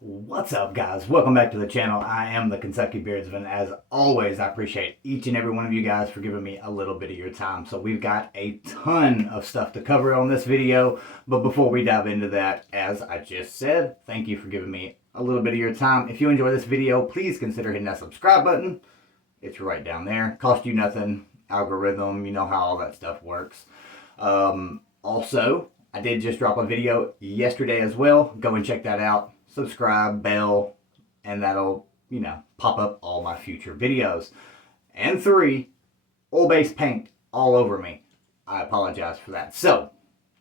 What's up, guys? Welcome back to the channel. I am the Kentucky Beardsman, and as always, I appreciate each and every one of you guys for giving me a little bit of your time. So we've got a ton of stuff to cover on this video, but before we dive into that, as I just said, thank you for giving me a little bit of your time. If you enjoy this video, please consider hitting that subscribe button. It's right down there. Cost you nothing. Algorithm, you know how all that stuff works. Also, I did just drop a video yesterday as well. Go and check that out. Subscribe, bell, and that'll, pop up all my future videos. And 3, oil-based paint all over me. I apologize for that. So,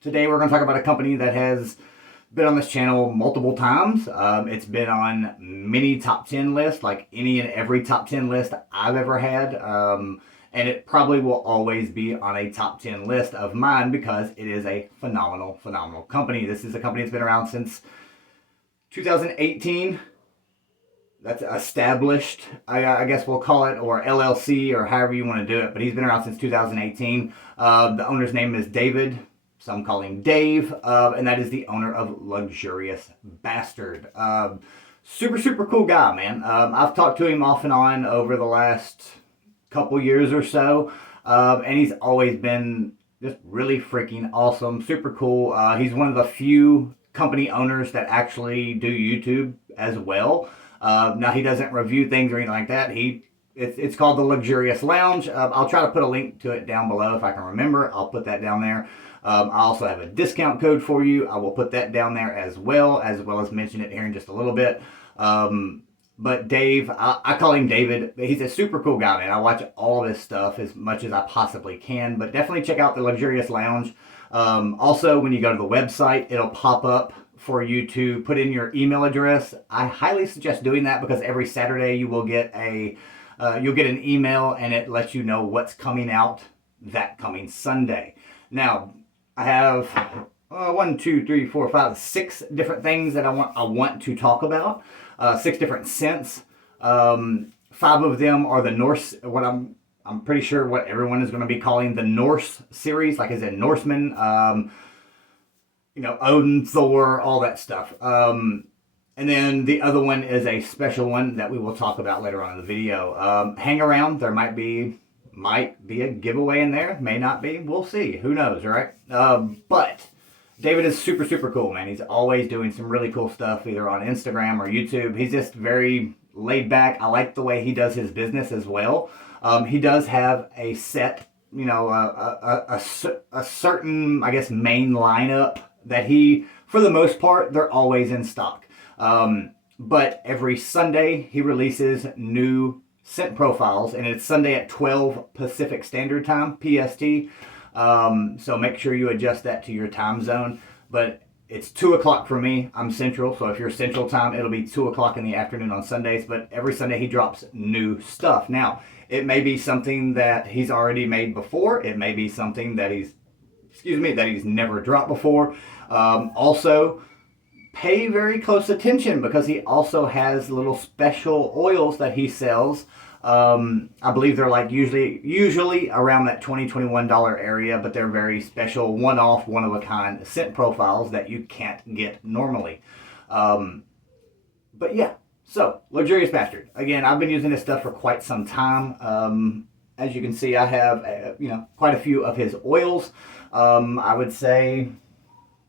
today we're going to talk about a company that has been on this channel multiple times. It's been on many top 10 lists, like any and every top 10 list I've ever had. And it probably will always be on a top 10 list of mine because it is a phenomenal, phenomenal company. This is a company that's been around since 2018. That's established, I guess we'll call it, or LLC, or however you want to do it. But he's been around since 2018. The owner's name is David. Some call him Dave. And that is the owner of Luxurious Bastard. Super, super cool guy, man. I've talked to him off and on over the last couple years or so. And he's always been just really freaking awesome. Super cool. He's one of the few company owners that actually do YouTube as well. Now he doesn't review things or anything like that. It's called the Luxurious Lounge. I'll try to put a link to it down below if I can remember. I'll put that down there. I also have a discount code for you. I will put that down there as well as mention it here in just a little bit. But Dave, I call him David. He's a super cool guy, man. I watch all of his stuff as much as I possibly can. But definitely check out the Luxurious Lounge. Also, when you go to the website, it'll pop up for you to put in your email address. I highly suggest doing that because every Saturday you will get you'll get an email and it lets you know what's coming out that coming Sunday. Now, I have 6 different things that I want to talk about. 6 different scents. 5 of them are the Norse. I'm pretty sure what everyone is going to be calling the Norse series, like as in Norseman, Odin, Thor, all that stuff. And then the other one is a special one that we will talk about later on in the video. Hang around. There might be a giveaway in there. May not be. We'll see. Who knows, right? But David is super, super cool, man. He's always doing some really cool stuff, either on Instagram or YouTube. He's just very laid back. I like the way he does his business as well. He does have a set, a certain, I guess, main lineup that for the most part, they're always in stock. But every Sunday, he releases new scent profiles, and it's Sunday at 12 Pacific Standard Time, PST. So make sure you adjust that to your time zone. But it's 2 o'clock for me. I'm Central, so if you're Central Time, it'll be 2 o'clock in the afternoon on Sundays. But every Sunday, he drops new stuff. Now, it may be something that he's already made before. It may be something that he's never dropped before. Also, pay very close attention because he also has little special oils that he sells. I believe they're like usually around that $20-$21 area, but they're very special, one-off, one-of-a-kind scent profiles that you can't get normally. But yeah. So, Luxurious Bastard. Again, I've been using this stuff for quite some time. As you can see, I have, quite a few of his oils. I would say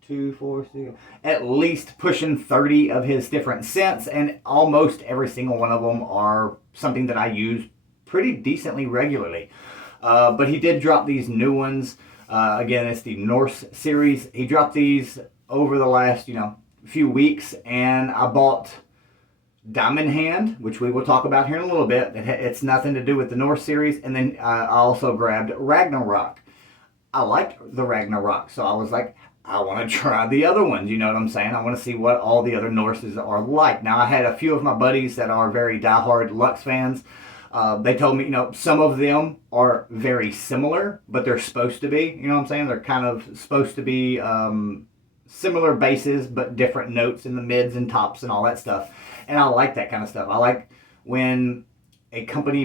2, 4, 6, at least pushing 30 of his different scents, and almost every single one of them are something that I use pretty decently regularly. But he did drop these new ones. Again, it's the Norse Series. He dropped these over the last, few weeks, and I bought Diamond Hand, which we will talk about here in a little bit. It's nothing to do with the Norse series. And then I also grabbed Ragnarok. I liked the Ragnarok, so I was like, I want to try the other ones. You know what I'm saying? I want to see what all the other Norses are like. Now, I had a few of my buddies that are very diehard Lux fans. They told me, some of them are very similar, but they're supposed to be. You know what I'm saying? They're kind of supposed to be similar bases, but different notes in the mids and tops and all that stuff. And I like that kind of stuff. I like when a company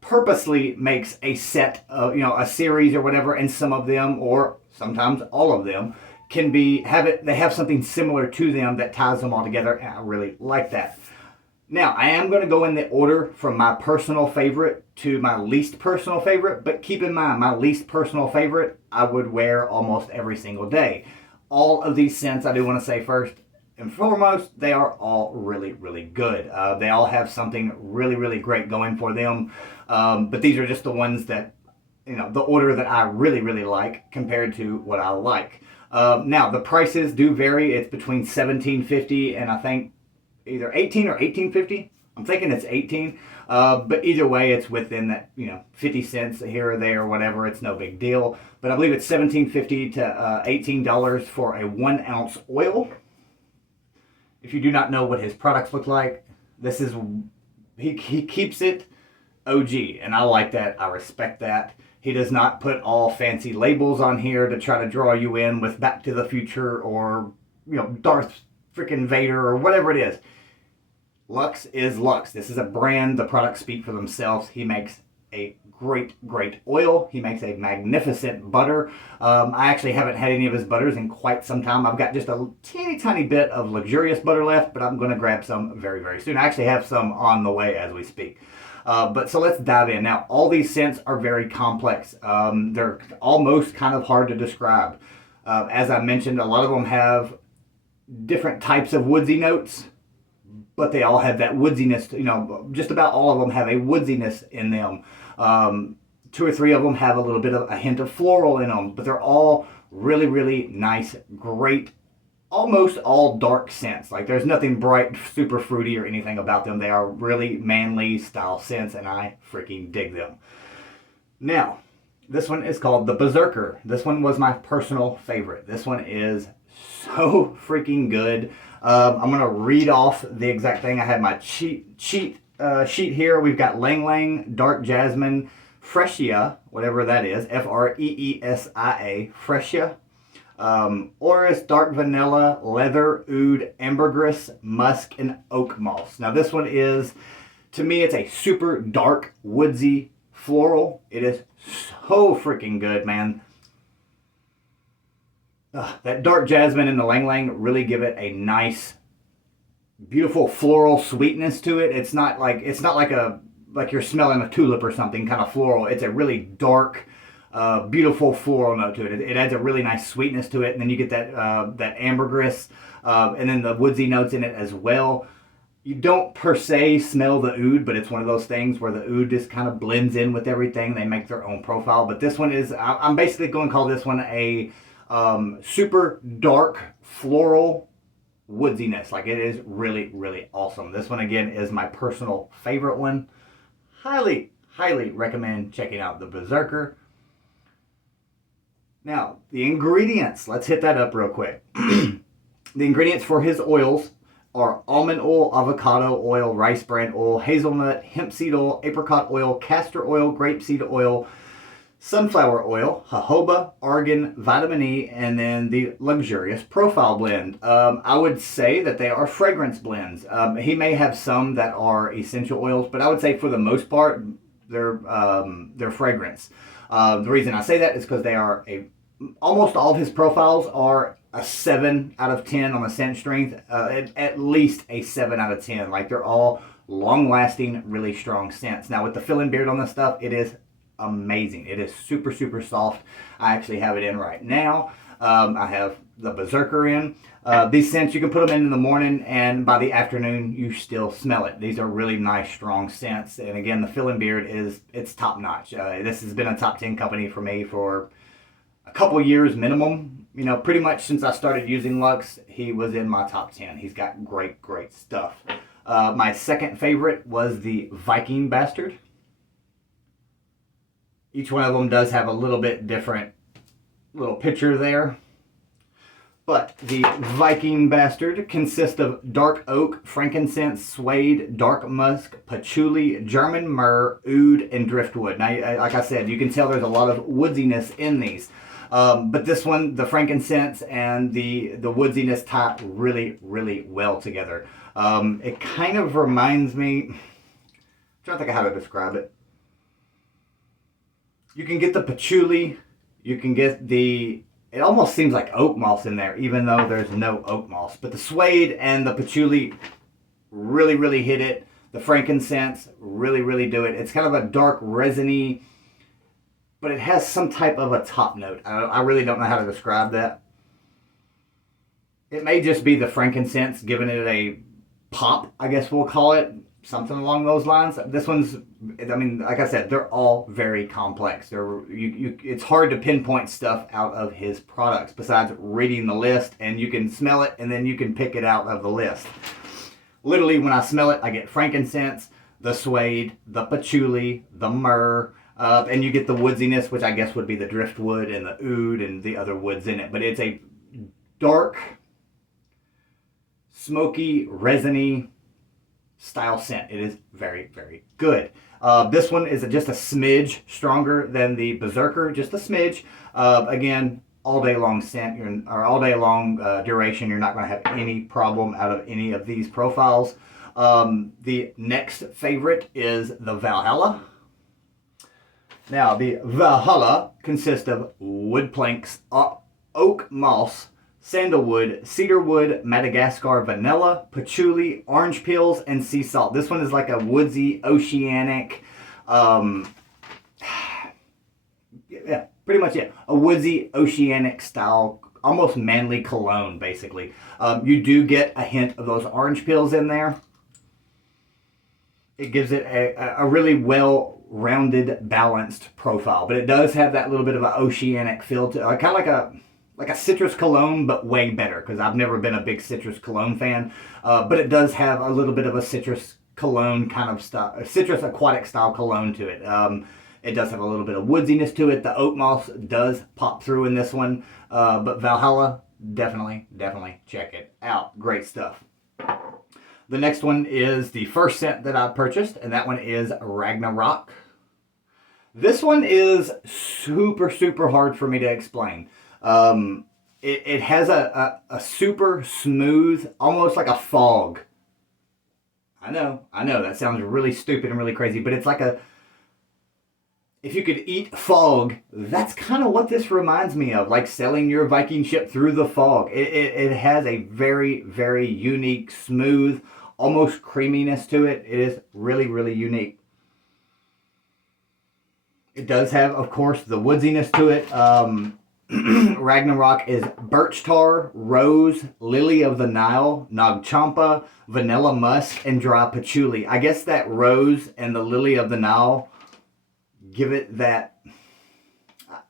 purposely makes a set of, a series or whatever, and some of them, or sometimes all of them, they have something similar to them that ties them all together, and I really like that. Now, I am going to go in the order from my personal favorite to my least personal favorite, but keep in mind, my least personal favorite I would wear almost every single day. All of these scents, I do want to say first and foremost, they are all really, really good. They all have something really, really great going for them, but these are just the ones that, the order that I really, really like compared to what I like. Now, the prices do vary. It's between $17.50 and I think either 18 or 18.50. I'm thinking it's 18, but either way, it's within that 50 cents here or there or whatever. It's no big deal. But I believe it's $17.50 to $18 for a 1 ounce oil. If you do not know what his products look like, this is he keeps it OG, and I like that. I respect that. He does not put all fancy labels on here to try to draw you in with Back to the Future or Darth freaking Vader or whatever it is. Lux is Lux. This is a brand. The products speak for themselves. He makes a great oil. He makes a magnificent butter. I actually haven't had any of his butters in quite some time. I've got just a teeny tiny bit of luxurious butter left, but I'm going to grab some very, very soon. I actually have some on the way as we speak. But so let's dive in. Now, all these scents are very complex. They're almost kind of hard to describe. As I mentioned, a lot of them have different types of woodsy notes, but they all have that woodsiness. Just about all of them have a woodsiness in them. 2 or 3 of them have a little bit of a hint of floral in them, but they're all really, really nice, great, almost all dark scents. Like there's nothing bright, super fruity or anything about them. They are really manly style scents, and I freaking dig them. Now, this one is called the Berserker. This one was my personal favorite. This one is so freaking good. I'm going to read off the exact thing. I have my cheat sheet here. We've got Lang Lang, Dark Jasmine, Freesia, whatever that is, Freesia, Freesia, Orris, Dark Vanilla, Leather, Oud, Ambergris, Musk, and Oak Moss. Now this one is, to me, it's a super dark, woodsy floral. It is so freaking good, man. That Dark Jasmine and the Lang Lang really give it a nice, beautiful floral sweetness to it. It's not like you're smelling a tulip or something kind of floral. It's a really dark, beautiful floral note to it. It adds a really nice sweetness to it, and then you get that ambergris, and then the woodsy notes in it as well. You don't per se smell the oud, but it's one of those things where the oud just kind of blends in with everything. They make their own profile, but this one is, I'm basically going to call this one a super dark floral woodsiness. Like it is really, really awesome. This one again is my personal favorite one. Highly, highly recommend checking out the Berserker. Now, the ingredients. Let's hit that up real quick. The ingredients for his oils are almond oil, avocado oil, rice bran oil, hazelnut, hemp seed oil, apricot oil, castor oil, grapeseed oil, sunflower oil, jojoba, argan, vitamin E, and then the luxurious profile blend. I would say that they are fragrance blends. He may have some that are essential oils, but I would say for the most part, they're fragrance. The reason I say that is because they are almost all of his profiles are a 7 out of 10 on the scent strength, at least a 7 out of 10. Like they're all long-lasting, really strong scents. Now with the fill-in beard on this stuff, it is amazing. It is super, super soft. I actually have it in right now. I have the Berserker in. These scents, you can put them in the morning, and by the afternoon, you still smell it. These are really nice, strong scents. And again, the fill-in beard it's top notch. This has been a top 10 company for me for a couple years minimum. Pretty much since I started using Lux, he was in my top 10. He's got great, great stuff. My second favorite was the Viking Bastard. Each one of them does have a little bit different little picture there. But the Viking Bastard consists of dark oak, frankincense, suede, dark musk, patchouli, German myrrh, oud, and driftwood. Now, like I said, you can tell there's a lot of woodsiness in these. But this one, the frankincense and the woodsiness tie really, really well together. It kind of reminds me, I'm trying to think of how to describe it. You can get the patchouli, you can get the it almost seems like oak moss in there, even though there's no oak moss. But the suede and the patchouli really, really hit it. The frankincense really, really do it. It's kind of a dark, resiny, but it has some type of a top note. I really don't know how to describe that. It may just be the frankincense giving it a pop, I guess we'll call it. Something along those lines. This one's, I mean, like I said, they're all very complex. It's hard to pinpoint stuff out of his products besides reading the list, and you can smell it and then you can pick it out of the list. Literally, when I smell it, I get frankincense, the suede, the patchouli, the myrrh, and you get the woodsiness, which I guess would be the driftwood and the oud and the other woods in it. But it's a dark, smoky, resiny style scent. It is very, very good. This one is just a smidge stronger than the Berserker, just a smidge. Again, all day long scent, or all day long duration, you're not going to have any problem out of any of these profiles. The next favorite is the Valhalla. Now, the Valhalla consists of wood planks, oak moss, sandalwood, cedarwood, Madagascar vanilla, patchouli, orange peels, and sea salt. This one is like a woodsy, oceanic, yeah, pretty much it. A woodsy, oceanic style, almost manly cologne, basically. You do get a hint of those orange peels in there. It gives it a really well-rounded, balanced profile. But it does have that little bit of an oceanic feel to it. Kind of like a citrus cologne, but way better, because I've never been a big citrus cologne fan. But it does have a little bit of a citrus cologne kind of style, a citrus aquatic style cologne to it. It does have a little bit of woodsiness to it. The oak moss does pop through in this one. But Valhalla, definitely check it out. Great stuff. The next one is the first scent that I purchased, and that one is Ragnarok. This one is super, super hard for me to explain. It has a super smooth, almost like a fog. I know, that sounds really stupid and really crazy, but it's like if you could eat fog, that's kind of what this reminds me of, like sailing your Viking ship through the fog. It has a very, very unique, smooth, almost creaminess to it. It is really, really unique. It does have, of course, the woodsiness to it. Ragnarok is birch tar, rose, lily of the Nile, nagchampa, vanilla musk, and dry patchouli. I guess that rose and the lily of the Nile give it that.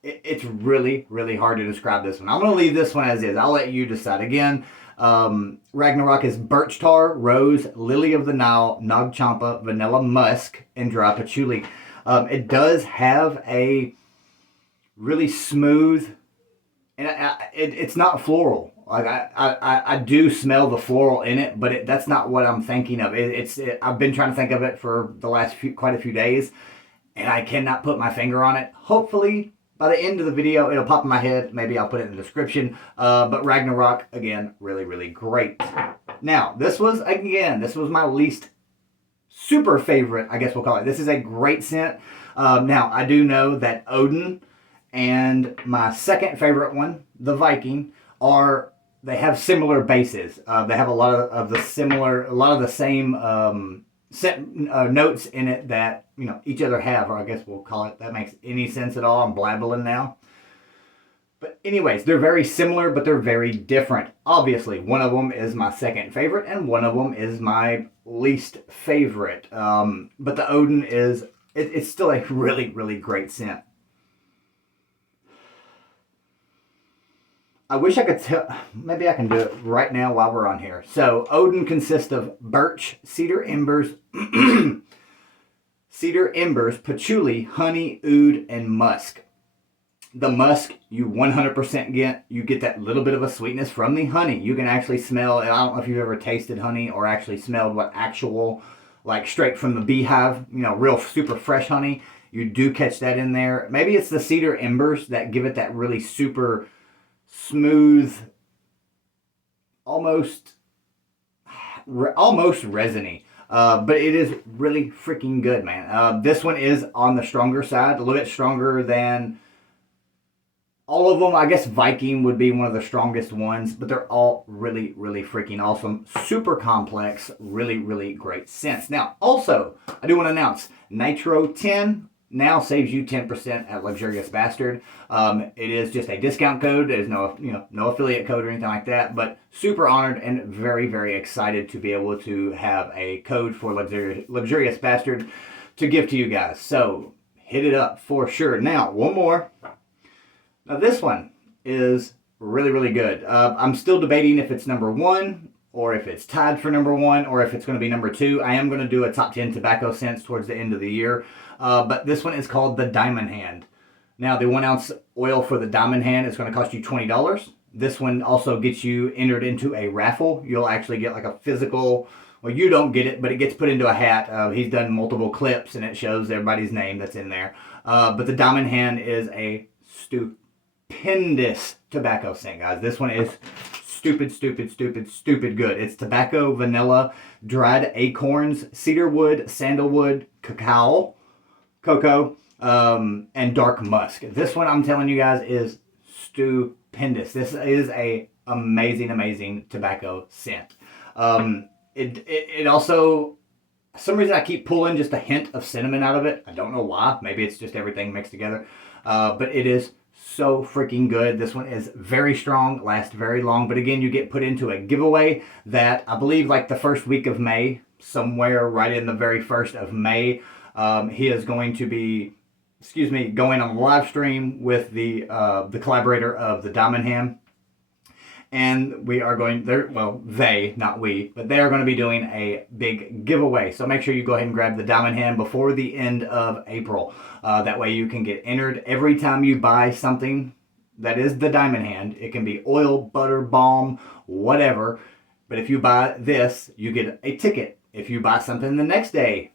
It's really, really hard to describe this one. I'm going to leave this one as is. I'll let you decide. Again, Ragnarok is birch tar, rose, lily of the Nile, nagchampa, vanilla musk, and dry patchouli. It does have a really smooth, and it's not floral. Like I do smell the floral in it, but that's not what I'm thinking of. I've been trying to think of it for the last quite a few days, and I cannot put my finger on it. Hopefully, by the end of the video, it'll pop in my head. Maybe I'll put it in the description. But Ragnarok, again, really, really great. Now, this was my least super favorite, I guess we'll call it. This is a great scent. Now, I do know that Odin and my second favorite one, the Viking, they have similar bases. They have a lot of the same scent notes in it that each other have, or I guess we'll call it. That makes any sense at all. I'm blabbling now. But anyways, they're very similar, but they're very different. Obviously, one of them is my second favorite, and one of them is my least favorite. But the Odin it's still a really, really great scent. I wish I could tell, maybe I can do it right now while we're on here. So, Odin consists of birch, cedar embers, patchouli, honey, oud, and musk. The musk, you 100% get that little bit of a sweetness from the honey. You can actually smell, I don't know if you've ever tasted honey or actually smelled what actual, like straight from the beehive, real super fresh honey. You do catch that in there. Maybe it's the cedar embers that give it that really super smooth, almost resiny. But it is really freaking good, man. This one is on the stronger side, a little bit stronger than all of them, I guess Viking would be one of the strongest ones, but they're all really, really freaking awesome. Super complex, really, really great scents. Now, also, I do want to announce NITRO10 now saves you 10% at Luxurious Bastard. It is just a discount code. There's no, no affiliate code or anything like that, but super honored and very, very excited to be able to have a code for Luxurious Bastard to give to you guys. So hit it up for sure. Now, one more. Now this one is really, really good. I'm still debating if it's number 1 or if it's tied for number 1 or if it's going to be number 2. I am going to do a top 10 tobacco scents towards the end of the year. But this one is called the Diamond Hand. Now the 1 ounce oil for the Diamond Hand is going to cost you $20. This one also gets you entered into a raffle. You'll actually get like a physical, well, you don't get it, but it gets put into a hat. He's done multiple clips and it shows everybody's name that's in there. But the Diamond Hand is a stupendous tobacco scent, guys. This one is stupid good. It's tobacco, vanilla, dried acorns, cedarwood, sandalwood, cocoa, and dark musk. This one, I'm telling you guys, is stupendous. This is a amazing tobacco scent. It also, for some reason, I keep pulling just a hint of cinnamon out of it. I don't know why. Maybe it's just everything mixed together. But it is so freaking good. This one is very strong, lasts very long. But again, you get put into a giveaway that I believe like the first week of May, somewhere right in the very first of May, he is going to be, going on a live stream with the collaborator of the Diamond Hand. And we are going there. Well, they, not we, but they are going to be doing a big giveaway. So make sure you go ahead and grab the Diamond Hand before the end of April. That way you can get entered every time you buy something that is the Diamond Hand. It can be oil, butter, balm, whatever. But if you buy this, you get a ticket. If you buy something the next day,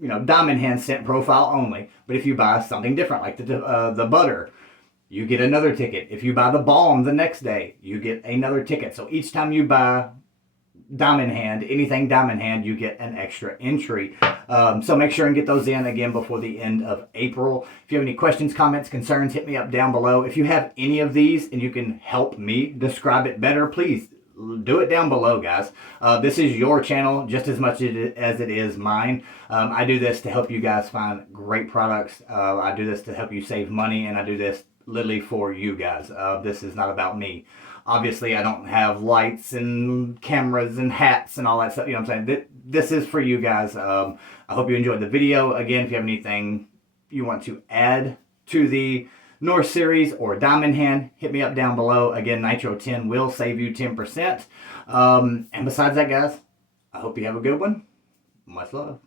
Diamond Hand scent profile only. But if you buy something different, like the butter, you get another ticket. If you buy the balm the next day, you get another ticket. So each time you buy Diamond Hand, anything Diamond Hand, you get an extra entry. So make sure and get those in again before the end of April. If you have any questions, comments, concerns, hit me up down below. If you have any of these and you can help me describe it better, please do it down below, guys. This is your channel just as much as it is mine. I do this to help you guys find great products. I do this to help you save money, and I do this literally for you guys. This is not about me. Obviously, I don't have lights and cameras and hats and all that stuff. You know what I'm saying? This is for you guys. I hope you enjoyed the video. Again, if you have anything you want to add to the Norse Series or Diamond Hand, hit me up down below. Again, NITRO10 will save you 10%. And besides that, guys, I hope you have a good one. Much love.